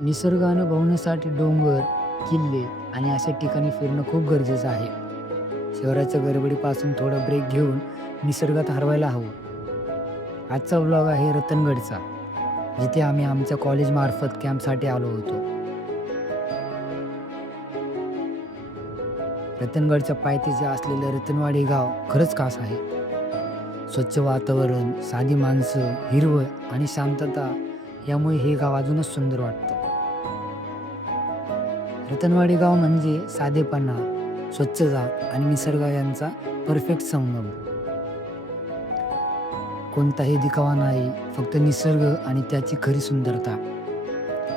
निसर्ग अनुभवण्यासाठी डोंगर, किल्ले आणि अशा ठिकाणी फिरणं खूप गरजेचं आहे. शहराच्या गडबडीपासून थोडा ब्रेक घेऊन निसर्गात हरवायला हवं. आजचा व्लॉग आहे रतनगडचा, जिथे आम्ही आमच्या कॉलेजमार्फत कॅम्पसाठी आलो होतो. रतनगडच्या पायथ्याशी असलेलं रतनवाडी गाव खरंच खास आहे. स्वच्छ वातावरण, साधी माणसं, हिरवळ आणि शांतता यामुळे हे गाव अजूनच सुंदर वाटतं. रतनवाडी गाव म्हणजे साधेपणा, स्वच्छता आणि निसर्ग यांचा परफेक्ट संगम. कोणताही दिखावा नाही, फक्त निसर्ग आणि त्याची खरी सुंदरता.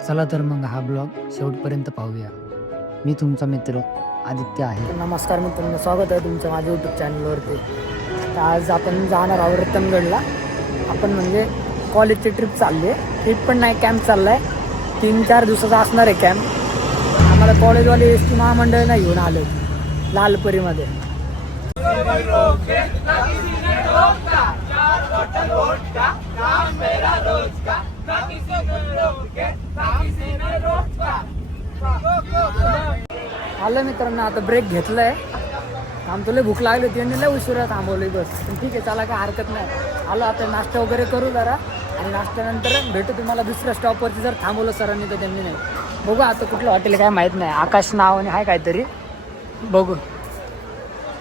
चला तर मग हा ब्लॉग शेवटपर्यंत पाहूया. मी तुमचा मित्र आदित्य आहे. नमस्कार मित्रांनो, स्वागत आहे तुमचं माझ्या यूट्यूब चॅनलवरती. तर आज आपण जाणार आहोत रतनगडला. आपण म्हणजे कॉलेजची ट्रिप चालली आहे. ट्रिप पण नाही, कॅम्प चालला आहे. 3-4 दिवसाचा असणार आहे कॅम्प. आम्हाला कॉलेजवाले एस टी महामंडळाने घेऊन आले लालपरीमध्ये. आलं मित्रांनो, आता ब्रेक घेतलाय. आमचं लय भूक लागली होती आणि लय उशिरा थांबवली बस. पण ठीक आहे, चला काय हरकत नाही. आलो आता, नाश्ता वगैरे करू जरा आणि नाश्त्यानंतर भेटू तुम्हाला दुसऱ्या स्टॉपवरती. जर थांबवलं सरांनी तर त्यांनी नाही. बघू आता कुठलं हॉटेल काय माहीत नाही. आकाश नाव आणि आहे काहीतरी, बघू.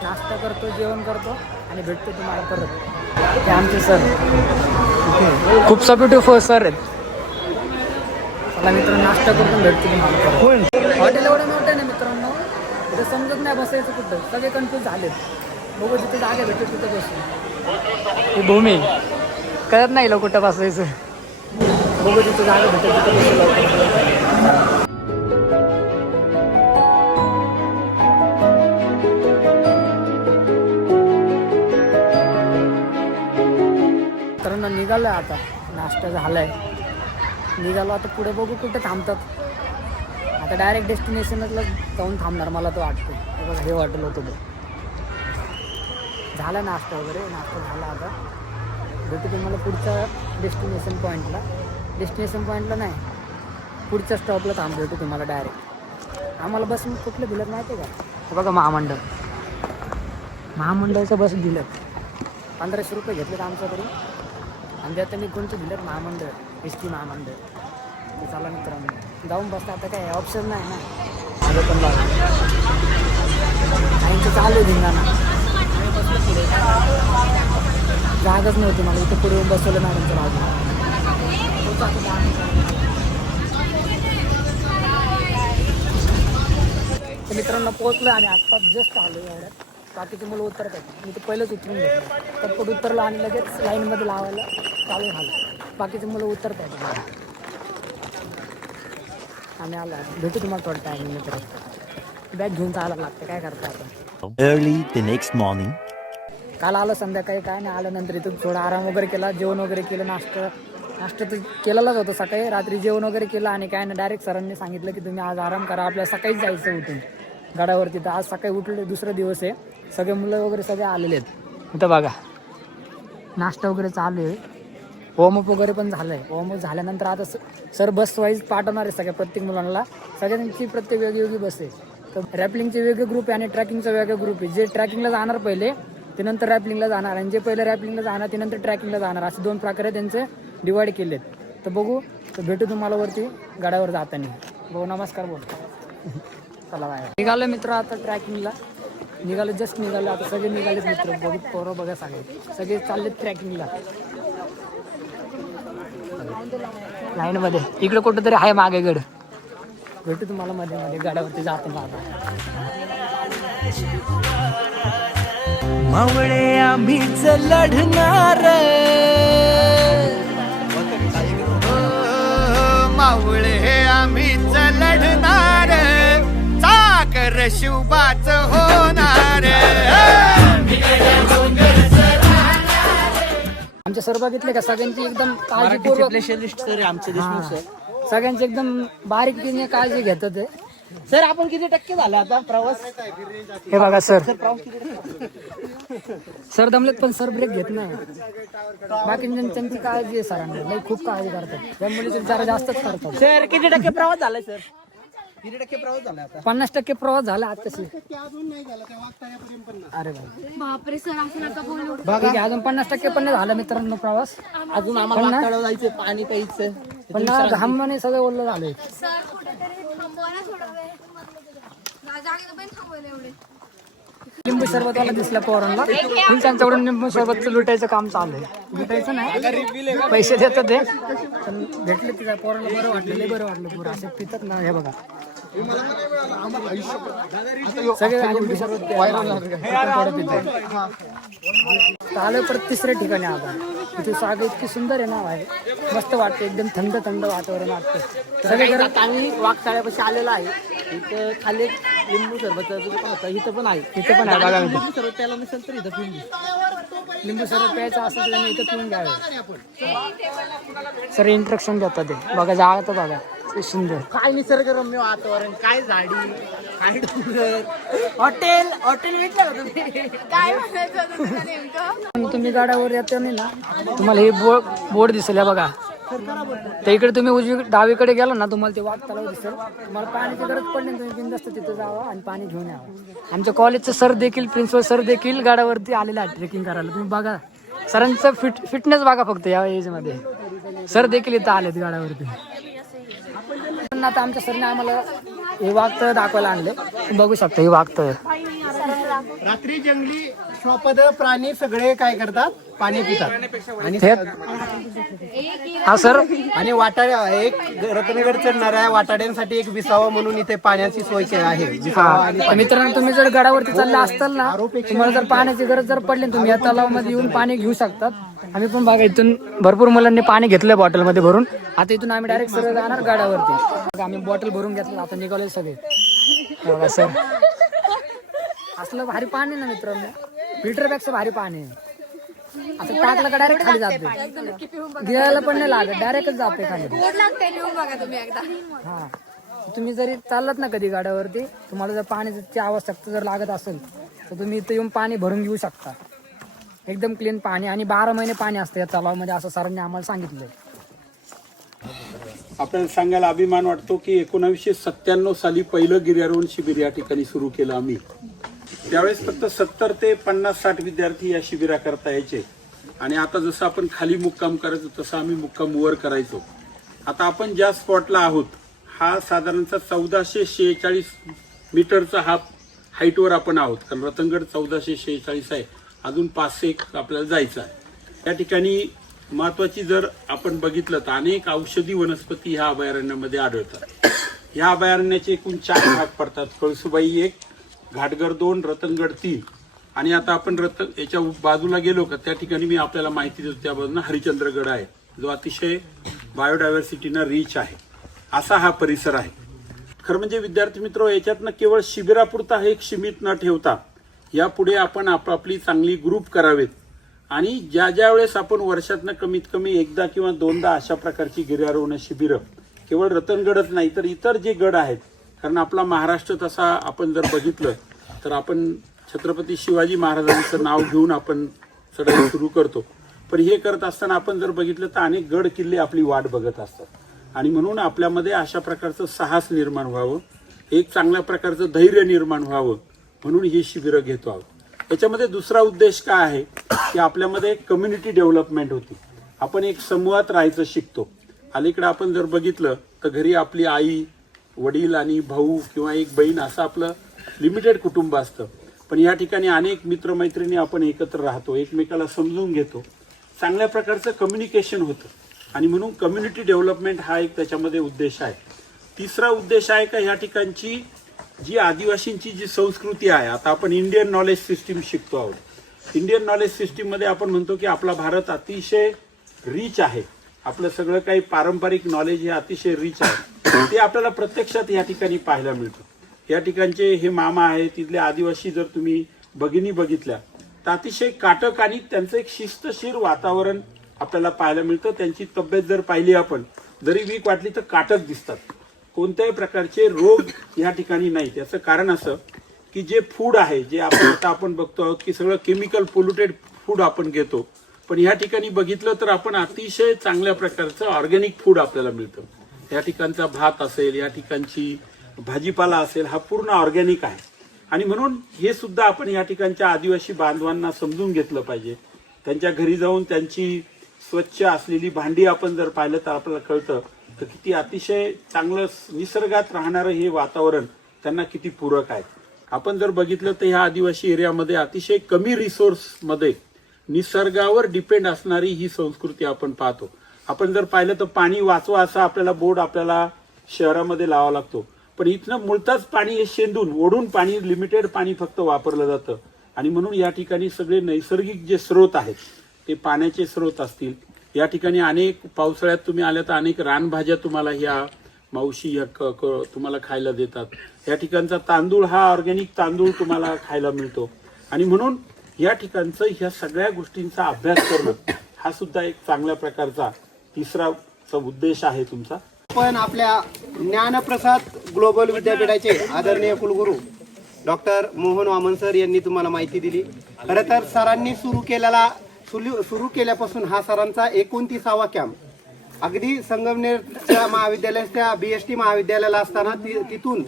नाश्ता करतो, जेवण करतो आणि भेटतो तुम्हाला परत. ते आमचे सर खूप सपोर्टिव्ह सर आहेत. चला मित्रांनो, नाश्ता करून भेटतो तुम्हाला परत. हॉटेल एवढं मोठं नाही मित्रांनो, तिथं समजत नाही बसायचं कुठं. सगळे कन्फ्यूज झालेत. बघू जिथे जागा भेटतो तिथं बसू. ही भूमी कळत नाही लो कुठं बसायचं. बघू तिथं जागा भेटतो तिथं बसू. मित्रांनो निघालो आहे आता, नाश्ता झालाय. निघालो आता, पुढे बघू कुठे थांबतात. आता डायरेक्ट डेस्टिनेशनला जाऊन थांबणार मला तो वाटतं. हे बघा, हे हॉटेल होतं ते. झाला नाश्ता वगैरे, नाश्ता झाला. आता भेटू तुम्हाला पुढच्या डेस्टिनेशन पॉईंटला नाही, पुढच्या स्टॉपला थांब भेटू तुम्हाला डायरेक्ट. आम्हाला बस कुठलं दिलं माहिती आहे का? हे बघा, महामंडळचं बस दिलं. 1500 रुपये घेतलेत आमच्याकडून आणि त्यात मी कोणतं दिलं? महामंडळ, एस टी महामंडळ. ते चला मित्रांनो, जाऊन बसता. आता काय ऑप्शन नाही ना. माझं पण काहींचं चालू आहे धिंगाणा. जागाच नव्हती मला, इथं पुढे येऊन बसवलं मॅडमचं बाजूला. तर मित्रांनो पोहोचलो आणि आत्ता जस्ट आलो एवढ्यात. बाकीचे मुलं उतरत आहेत. मी तर पहिलंच उतरून घेतलं, पटपट उतरलो आणि लगेच लाईनमध्ये लावायला चालू झालं. बाकीचे मुलं उतरत आहेत. आम्ही आलो, भेटू तुम्हाला थोडं टाईम. मित्र बॅग घेऊन चालायला लागतं, काय करता आपण. Early the next morning. काल आलं संध्याकाळी, काय नाही. आल्यानंतर इथून थोडा आराम वगैरे केला, जेवण वगैरे केलं. नाश्ता तर केलेलाच होतं सकाळी. रात्री जेवण वगैरे केलं आणि काय नाही, डायरेक्ट सरांनी सांगितलं की तुम्ही आज आराम करा, आपल्याला सकाळीच जायचं उठून गडावरती. तर आज सकाळी उठले, दुसरा दिवस आहे. सगळे मुलं वगैरे सगळे आलेले आहेत. इथं बघा, नाश्ता वगैरे चालू आहे. वॉर्मअप वगैरे पण झालं आहे. वॉर्मअप झाल्यानंतर आता सर बस वाईज पाठवणार आहे सगळ्या प्रत्येक मुलांना. सगळ्यांची प्रत्येक वेगवेगळी बस आहे. तर रॅपलिंगचे वेगळे ग्रुप आहे आणि ट्रॅकिंगचा वेगळा ग्रुप आहे. जे ट्रॅकिंगला जाणार पहिले ते नंतर रॅपलिंगला जाणार, आणि जे पहिले रॅपलिंगला जाणार ते नंतर ट्रॅकिंगला जाणार, असे 2 प्रकारे त्यांचे डिवाइड केलेत. तर बघू, तर भेटू तुम्हाला वरती गडावर जाताना. भाऊ नमस्कार बोल. चला बाय. निघालो मित्र आता ट्रॅकिंगला. निघालो, जस्ट निघालो आता. सगळे निघालेत मित्र. बघू पोरं बघा, सगळे चाललेत ट्रॅकिंगला लाईनमध्ये. इकडे कुठं तरी आहे मागे गड. भेटू तुम्हाला मध्ये गडावरती जाताना. मावळे आम्हीच लढणार, मावळे आम्हीच लढणार, साखर शिवबाच होणार. आमच्या सर बघितले का, सगळ्यांची एकदम काळजीपूर्वक. स्पेशलिस्ट सर आमचे देशमुख सर. सगळ्यांची एकदम बारीकीने काळजी घेतात ते. सर आपण किती टक्के झाला आता प्रवास? हे बघा सर, सर दमलेत पण सर ब्रेक घेत नाही. बाकी त्यांची काळजी आहे सरांना, लई खूप काळजी करतात. त्यामुळे जरा जास्तच करतात. सर किती टक्के प्रवास झालाय सर? किती टक्के प्रवास झाला आता? 50% प्रवास झाला आताशी. अरे बापरे सर असं नका बोलू. ठीक आहे, अजून 50% पण नाही झाला मित्रांनो प्रवास. अजून आम्हाला जायचं, पाणी प्यायचं, पण ना घामाने सगळं ओलं झालंय. सर कुठेतरी थांबवा ना थोडा वेळ. जागेला पण थांबवलं एवढे. लिंबू सरबतवाला दिसला पोरांना, त्यांच्याकडून लिंबू सरबतचं लुटायचं काम चालू आहे. लुटायचं नाही, पैसे देतात ते, पण भेटले तिला पोरांना बरं वाटलं, लय बरं वाटलं. पोरं असे पितात ना, हे बघा सगळे लिंबू सरबत आलं. परत तिसऱ्या ठिकाणी आता तिथे जागा इतकी सुंदर आहे ना, आहे मस्त वाटते, एकदम थंड थंड वातावरण वाटतं. सगळे घरात आम्ही वाघताळ्यापाशी आलेलो आहे. इथं खाली लिंबू सरबत इथं पण आहे, इथं पण आहे बघा. लिंबू सरबत प्यायला नसेल तर इथं लिंबू सरबत प्यायचं असेल तर इथं पिऊन घ्यावे. सर इंट्रक्शन देतात ते बघा, जागा तर बघा सुंदर. काय निसर्गरम्य वातावरण, काय झाडी, काय डोंगर. हॉटेल भेटलं का तुम्ही? काय म्हणायचं होतं तुला नेमकं? तुम्ही गाड्यावर येतो ना, तुम्हाला हे बोर्ड दिसेल हे बघा. त्या इकडे तुम्ही डावीकडे गेला ना, तुम्हाला ते वाघ तलाव दिसेल. तुम्हाला पाण्याची गरज पडली ना, तुम्ही बिनधास्त तिथं जावा आणि पाणी घेऊन यावं. आमच्या कॉलेजचं सर देखील, प्रिन्सिपल सर देखील गाड्यावरती आलेले आहेत ट्रेकिंग करायला. तुम्ही बघा सरांचं फिटनेस बघा फक्त या एज मध्ये. सर देखील इथं आलेत गाड्यावरती. पण आता आमच्या सरने आम्हाला हे वाघतळ दाखवायला आणले, बघू शकता हे वाघतळ. रात्री जंगली श्वापद प्राणी सगळे काय करतात, पाणी पितात. आणि हा सर, आणि वाटाड्या एक रत्नगड चढणाऱ्या वाटाड्यांसाठी एक विसावा म्हणून इथे पाण्याची सोय केली आहे. विसावा आणि तर मित्रांनो, तुम्ही जर गडावरती चालले असताल ना, तुम्हाला जर पाण्याची गरज जर पडली ना, तुम्ही या तलावामध्ये येऊन पाणी घेऊ शकतात. आम्ही पण बघा इथून भरपूर मुलांनी पाणी घेतलंय बॉटलमध्ये भरून. आता इथून आम्ही डायरेक्ट सरळ जाणार गडावरती. आम्ही बॉटल भरून घेतलं, आता निघालोय सगळे बघा सर. असलं भारी पाणी ना मित्रांनो, फिल्टरपेक्षा भारी पाणी आहे. असं टाकलं का डायरेक्ट खाली जाते, गिळायला पण नाही लागत, डायरेक्टच जाते खाली. बोर्ड लागतंय, लिहून बघा तुम्ही एकदा. हा, तुम्ही जरी चाललात ना कधी गाड्यावरती, तुम्हाला जर पाण्याची आवश्यकता जर लागत असेल तर तुम्ही इथं येऊन पाणी भरून घेऊ शकता. एकदम क्लीन पाणी आणि 12 महिने पाणी असतं या तलावामध्ये, असं सरांनी आम्हाला सांगितलंय. आपल्याला सांगायला अभिमान वाटतो की 1997 साली पहिलं गिर्यारोहण शिबिर या ठिकाणी सुरू केलं आम्ही. त्यावेळेस फक्त 70 ते 50-60 विद्यार्थी या शिबिराकरता यायचे. आणि आता जसं आपण खाली मुक्काम करायचो तसं आम्ही मुक्काम वर करायचो. आता आपण ज्या स्पॉटला आहोत हा साधारणतः 1446 मीटरचा हा हाईटवर आपण आहोत. कारण रतनगड 1446 आहे, अजून 500 आपल्याला जायचं आहे. या ठिकाणी महत्वाची जर आपण बघितलं तर अनेक औषधी वनस्पती ह्या अभयारण्यामध्ये आढळतात. ह्या अभयारण्याचे एकूण 4 भाग पडतात. कळसुबाई 1, घाटगर 2, रतनगड 3. आणि आता आपण याच्या बाजूला गेलो का त्या ठिकाणी मी आपल्याला माहिती देतो, त्या बाजूला हरिश्चंद्रगड आहे जो अतिशय बायोडायव्हर्सिटीना रिच आहे. असा हा परिसर आहे. खरं म्हणजे विद्यार्थी मित्र, याच्यातनं केवळ शिबिरापुरता हे एक सीमित न ठेवता यापुढे आपण आपापली चांगली ग्रुप करावेत. आणि ज्या वेळेस आपण वर्षातनं कमीत कमी एकदा किंवा दोनदा अशा प्रकारची गिर्यारोहण शिबिरं, केवळ रतनगडच नाही तर इतर जे गड आहेत, कारण आपला महाराष्ट्र तसा आपण जर बघितलं तर आपण छत्रपती शिवाजी महाराजांचं नाव घेऊन आपण चढाई सुरू करतो. पण हे करत असताना आपण जर बघितलं तर अनेक गड किल्ले आपली वाट बघत असतात. आणि म्हणून आपल्यामध्ये अशा प्रकारचं साहस निर्माण व्हावं, एक चांगल्या प्रकारचं धैर्य निर्माण व्हावं म्हणून ही शिबिरं घेतो आहोत. याच्यामध्ये दुसरा उद्देश काय आहे की आपल्यामध्ये कम्युनिटी डेव्हलपमेंट होती. आपण एक समूहात राहायचं शिकतो. अलीकडे आपण जर बघितलं तर घरी आपली आई, वडील आणि भाऊ किंवा एक बहीण असं आपलं लिमिटेड कुटुंब असतं. पण या ठिकाणी अनेक मित्रमैत्रिणी आपण एकत्र राहतो, एकमेकाला समजून घेतो, चांगल्या प्रकारचं कम्युनिकेशन होतं. आणि म्हणून कम्युनिटी डेव्हलपमेंट हा एक त्याच्यामध्ये उद्देश आहे. तिसरा उद्देश आहे का ह्या ठिकाणची जी आदिवासींची जी संस्कृती आहे, आता आपण इंडियन नॉलेज सिस्टीम शिकतो आहोत. इंडियन नॉलेज सिस्टीममध्ये आपण म्हणतो की आपला भारत अतिशय रिच आहे, आपलं सगळं काही पारंपरिक नॉलेज हे अतिशय रिच आहे. ते आपल्याला प्रत्यक्षात या ठिकाणी पाहायला मिळतं. या ठिकाणचे हे मामा आहे, तिथले आदिवासी जर तुम्ही भगिनी बघितल्या तर अतिशय काटक आणि त्यांचं एक शिस्तशीर वातावरण आपल्याला पाहायला मिळतं. त्यांची तब्येत जर पाहिली आपण, जरी वीक वाटली तर काटक दिसतात. कोणत्याही प्रकारचे रोग या ठिकाणी नाहीत. याचं कारण असं की जे फूड आहे, जे आपण बघतो आहोत की सगळं केमिकल पोल्युटेड फूड आपण घेतो, पण या ठिकाणी बघितलं तर आपण अतिशय चांगल्या प्रकारचं ऑर्गॅनिक फूड आपल्याला मिळतं. या ठिकाणचा भात असेल, या ठिकाणची भाजीपाला असेल, हा पूर्ण ऑर्गॅनिक आहे. आणि म्हणून हे सुद्धा आपण या ठिकाणच्या आदिवासी बांधवांना समजून घेतलं पाहिजे. त्यांच्या घरी जाऊन त्यांची स्वच्छ असलेली भांडी आपण जर पाहिलं तर आपल्याला कळतं तर किती अतिशय चांगलं निसर्गात राहणारं हे वातावरण त्यांना किती पूरक आहे. आपण जर बघितलं तर ह्या आदिवासी एरियामध्ये अतिशय कमी रिसोर्समध्ये निसर्गावर डिपेंड असणारी ही संस्कृती आपण पाहतो. आपण जर पाहिलं तर पाणी वाचवा असा आपल्याला बोर्ड आपल्याला शहरामध्ये लावावा लागतो, पण इथनं मुळताच पाणी हे शेंदून ओढून पाणी, लिमिटेड पाणी फक्त वापरलं जातं. आणि म्हणून या ठिकाणी सगळे नैसर्गिक जे स्रोत आहेत ते पाण्याचे स्रोत असतील. या ठिकाणी अनेक पावसाळ्यात तुम्ही आल्या तर अनेक रानभाज्या तुम्हाला ह्या मावशी तुम्हाला खायला देतात. या ठिकाणचा तांदूळ हा ऑर्गॅनिक तांदूळ तुम्हाला खायला मिळतो. आणि म्हणून या ठिकाणचं ह्या सगळ्या गोष्टींचा अभ्यास करणं हा सुद्धा एक चांगल्या प्रकारचा तिसरा उद्देश आहे तुमचा. पण आपल्या ज्ञानप्रसाद ग्लोबल विद्यापीठाचे आदरणीय कुलगुरू डॉक्टर मोहन वामन सर यांनी तुम्हाला माहिती दिली. खरं तर सरांनी सुरू केल्यापासून हा सरांचा 29वा कॅम्प. अगदी संगमनेरच्या महाविद्यालयाच्या BST महाविद्यालयाला असताना तिथून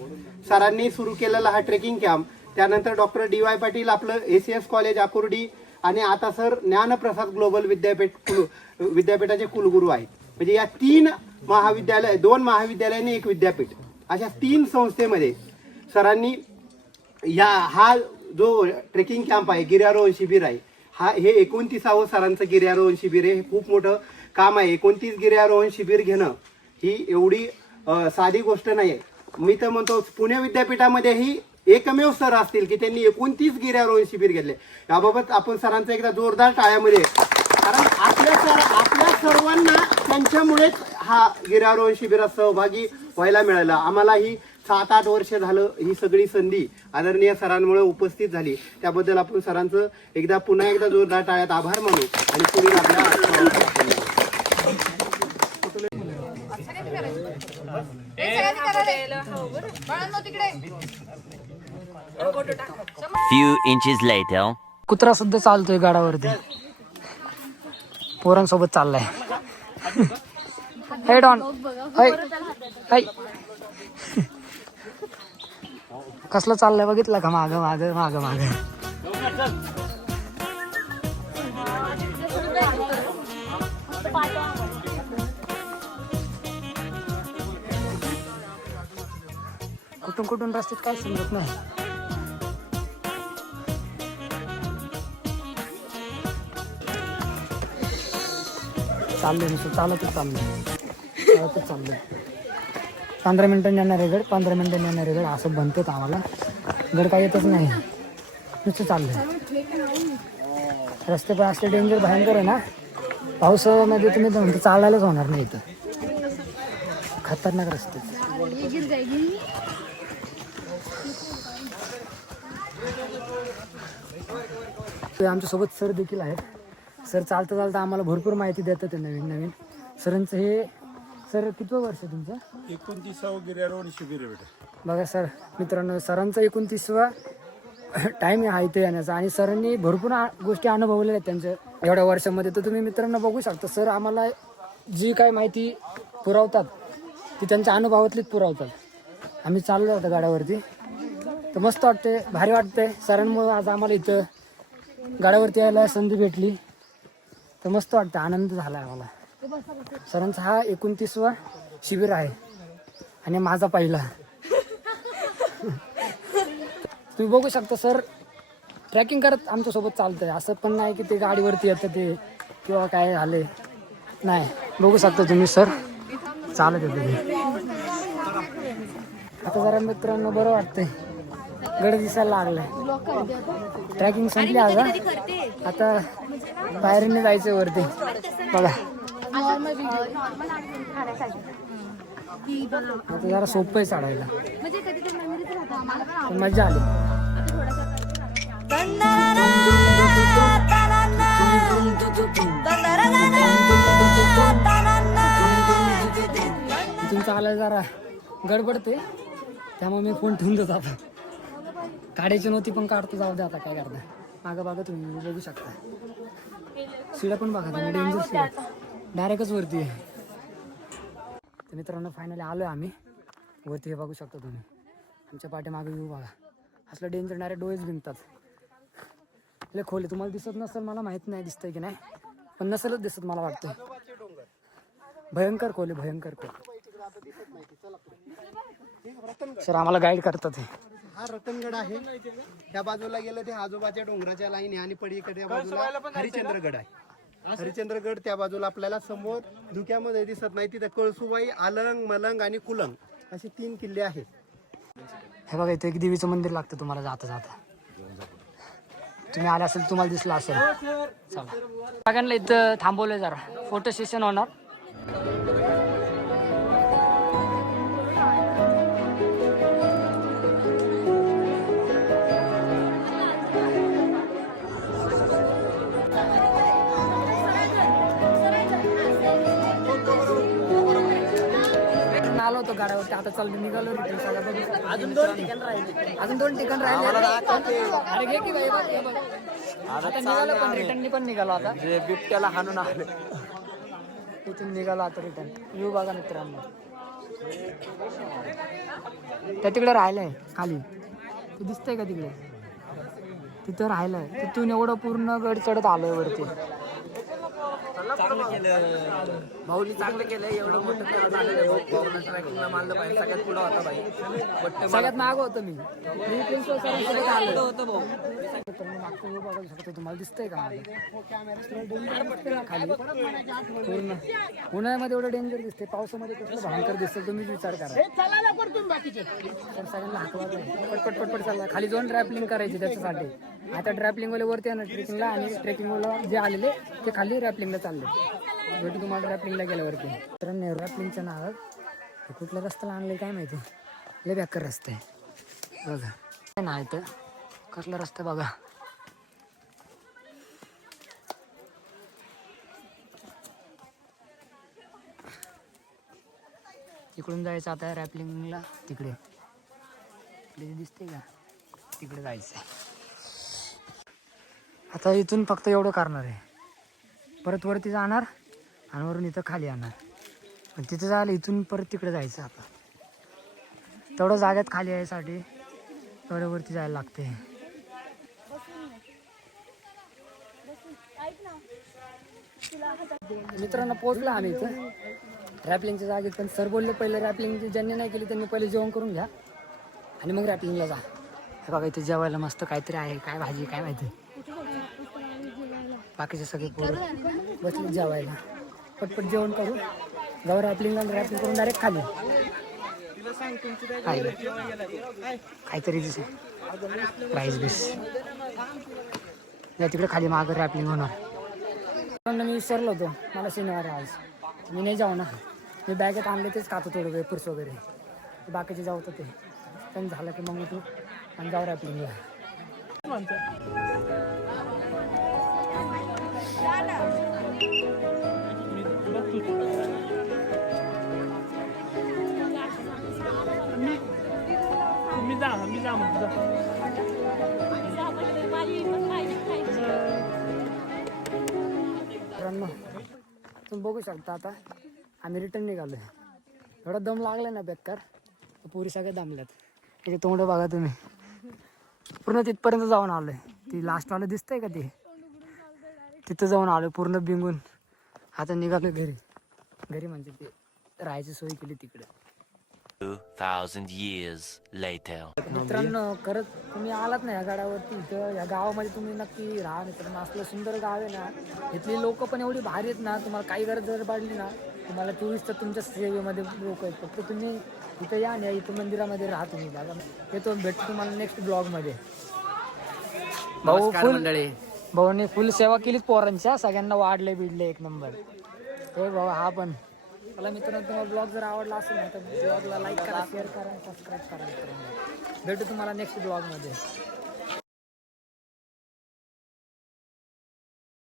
सरांनी सुरू केलेला हा ट्रेकिंग कॅम्प. त्यानंतर डॉक्टर DY पाटील आपलं ACS कॉलेज आकुर्डी आणि आता सर ज्ञानप्रसाद ग्लोबल विद्यापीठाचे कुलगुरू आहेत. म्हणजे या 2 महाविद्यालयाने 1 विद्यापीठ अशा 3 संस्थेमध्ये सरांनी हा जो ट्रेकिंग कॅम्प आहे, गिर्यारोहण शिबिर आहे, हे 29वं सरांचं गिर्यारोहण शिबिर आहे. हे खूप मोठं काम आहे. 29 गिर्यारोहण शिबिर घेणं ही एवढी साधी गोष्ट नाही आहे. मी तर म्हणतो पुणे विद्यापीठामध्येही एकमेव सर असतील की त्यांनी 29 गिर्यारोहण शिबिर घेतले. याबाबत आपण सरांचं एकदा जोरदार टाळ्यामध्ये, कारण आपल्या सर्वांना त्यांच्यामुळेच हा गिर्यारोहण शिबिरात सहभागी व्हायला मिळाला. आम्हाला ही 7-8 वर्ष झालं ही सगळी संधी आदरणीय सरांमुळे उपस्थित झाली. त्याबद्दल आपण सरांचं पुन्हा एकदा जोरदार टाळ्यात आभार मानू आणि पुढील आपल्या Few inches later. कुत्रा सुद्धा चालतोय गाडावरती, पोरांसोबत चाललाय. हे डॉन, कसलं चाललंय बघितलं का? माग माग माग माग. कुठून रस्त्यात काय समजत नाही. चाललोय नुसतं चालतच चाललोय. 15 मिनिटांनी येणार आहे गड, 15 मिनिटांनी येणार आहे गड असं बनतात आम्हाला. गड काय येतच नाही, नुसतं चाललंय. रस्ते पण असले डेंजर भयंकर आहे ना, पावसामध्ये तुम्ही म्हणतो चालायलाच होणार नाही इथं. खतरनाक रस्ते. आमच्यासोबत सर देखील आहेत. सर चालता आम्हाला भरपूर माहिती देतात नवीन. सरांचं हे सर कितवं वर्ष आहे तुमचं? 29वा गिर्यारोहण शिबिर आहे बेटा. बघा सर मित्रांनो, सरांचा 29वा टाईम आहे इथे येण्याचा आणि सरांनी भरपूर गोष्टी अनुभवलेल्या आहेत त्यांच्या एवढ्या वर्षामध्ये. तर तुम्ही मित्रांनो बघू शकता सर आम्हाला जी काय माहिती पुरवतात ती त्यांच्या अनुभवातलीच पुरवतात. आम्ही चाललो होतो गाड्यावरती तर मस्त वाटते, भारी वाटते. सरांमुळे आज आम्हाला इथं गाड्यावरती यायला संधी भेटली तर मस्त वाटतं, आनंद झाला आम्हाला. सरांचा हा 29वा शिबिर आहे आणि माझा पहिला. तुम्ही बघू शकता सर ट्रॅकिंग करत आमच्यासोबत चालतंय. असं पण नाही की ते गाडीवरती येतं ते किंवा काय झाले नाही. बघू शकता तुम्ही सर चालत येते. आता जरा मित्रांनो बरं वाटतंय, गड दिसायला लागलाय. ट्रॅकिंग संपली आता पायरीने जायचंय वरती. बघा आता जरा सोपं आहे चढायला, मजा आली. इथून चालायला जरा गडबडते त्यामुळे मी फोन ठेवून देतो आता. काढायची नव्हती पण काढतो, जाऊ दे आता काय करता. मागं बघा तुम्ही बघू शकता, शिड्या पण बघा तुम्ही, डेंजर शिड्या डायरेक्टच वरती आहे. तर मित्रांनो फायनली आलो आहे आम्ही वरती, हे बघू शकता तुम्ही. आमच्या पाठीमागे व्ह्यू बघा, असलं डेंजर डायरेक्ट डोळेच भिंगतात. लय खोल, तुम्हाला दिसत नसेल, मला माहित नाही दिसतंय की नाही, पण नसेलच दिसत मला वाटतं. भयंकर खोल आहे, भयंकर खोल. सर आम्हाला गाईड करतात हे. हा रतनगड आहे, त्या बाजूला गेलं ते आजोबाच्या डोंगराच्या लाईन आहे आणि पलीकडे त्या बाजूला हरिश्चंद्रगड आहे. हरिश्चंद्रगड त्या बाजूला आपल्याला समोर धुक्यामध्ये दिसत नाही, तिथं कळसुबाई, अलंग, मलंग आणि कुलंग असे 3 किल्ले आहेत. हे बघा इथे एक देवीचं मंदिर लागतं तुम्हाला जाता जाता. तुम्ही आले असेल, तुम्हाला दिसलं असेल. चला सगळ्यांना इथं थांबवलंय, जरा फोटो सेशन होणार. आलो होतो गाड्यावरती, आता चालू निघालो. अजून 2 ठिकाण राहिले, अजून 2 ठिकाण राहिले. अरे घे की बाई, बघ, हे बघ. आता निघालो, पण रिटर्न पण निघालो. आता बिबट्याला हाणून आलो, इथून निघालो आता रिटर्न. व्ह्यू बघा मित्रांनो, त्या तिकडे राहिलंय खाली, ते दिसतंय का तिकडे, तिथं राहिलंय. तिथून एवढं पूर्ण गड चढत आलोय वरती. भाऊनी चांगलं केलंय, एवढं मोठं केलं झालेलं. ट्रॅकिंगला मानलं पाहिजे, सगळ्यात पुढं होता भाई. सगळ्यात मागं होतो मी आलो होतो भाऊ. बघू शकतो, तुम्हाला दिसतंय का खाली पूर्ण. उन्हाळ्यामध्ये एवढं डेंजर दिसते, पावसामध्ये कसं भयंकर दिसतं तुम्ही विचार करा. तर सगळ्यांना हाकवा, पटपट पटपट चालला. खाली जाऊन ट्रॅपलिंग करायची त्याच्यासाठी. आता ट्रॅपलिंगवाले वरती आहे ना ट्रेकिंगला, आणि ट्रेकिंगवाला जे आलेले ते खाली रॅपलिंगला चालले. भेटू तुम्हाला रॅपलिंगला गेल्यावरती. तर रॅपलिंगचं नाव कुठल्या रस्त्याला आणलं काय माहिती, लय बेकार रस्ता आहे बघा. काय नाही तर कसला रस्ता बघा. इकडून जायचं आता रॅपलिंगला, तिकडे दिसते का, तिकडे जायचं. आता इथून फक्त एवढं करणार आहे, परत वरती जाणार आणि वरून इथं खाली येणार. पण तिथे जायला इथून परत तिकडे जायचं. आता तेवढं जाग्यात खाली यायसाठी तेवढ्या वरती जायला लागते. मित्रांनो पोहोचलो आम्ही इथं रॅपलिंगच्या जागेत. पण सर बोलले पहिले रॅपलिंग ज्यांनी नाही केली त्यांनी पहिले जेवण करून घ्या आणि मग रॅपलिंगला जा. हे बघा इथे जेवायला मस्त काहीतरी आहे, काय भाजी काय माहिती. बाकीचे सगळे पोरं बसले जेवायला. पटपट जेवण करू, जाऊ रॅपलिंगला, रॅपलिंग करून डायरेक्ट खाली. काहीतरी दिसेल प्राईज बेस या तिकडे खाली मागं रॅपलिंग होणार. मी विसरलो होतो, मला शनिवार आज मी नाही जाऊ ना. मी बॅगेत आणले तेच खातो थोडं वेपर्स वगैरे, बाकीचे जाऊ ते पण झालं की मग तू आणि जाऊ रॅपलिंगला. मी जा म्हणतो. तुम्ही बघू शकता आता आम्ही रिटर्न निघालोय. एवढा दम लागला ना बेकार, पुरी सगळ्या दमल्यात. त्याचे तोंड बघा तुम्ही, पूर्ण तिथपर्यंत जाऊन आलोय. ती लास्टवाला दिसतंय का, ते तिथं जाऊन आलोय पूर्ण बिंगून. आता निघालोय घरी. घरी म्हणजे ते राहायची सोय केली तिकडे. 2000 years later. मित्रांनो खरंच तुम्ही आलात ना या गाड्यावरती, इथं या गावामध्ये तुम्ही नक्की राहा मित्रांनो. असलं सुंदर गाव आहे ना, इथली लोक पण एवढी भारी आहेत ना. तुम्हाला काही गरज जर पडली ना, तुम्हाला 24 तास तुमच्या सेवेमध्ये लोक आहेत. फक्त तुम्ही इथं या ना, इथं मंदिरामध्ये राहा तुम्ही. येतो भेटतो तुम्हाला नेक्स्ट ब्लॉगमध्ये. भाऊ भाऊने फुल सेवा केलीच पोरांच्या, सगळ्यांना वाढले बिडले एक नंबर. हे भाऊ हा पण. मला मित्रांनो तुम्हाला ब्लॉग जर आवडला असेल ना तर ब्लॉगला लाईक करा, शेअर करा, सबस्क्राईब करा मित्रांनो. भेटू तुम्हाला नेक्स्ट ब्लॉगमध्ये.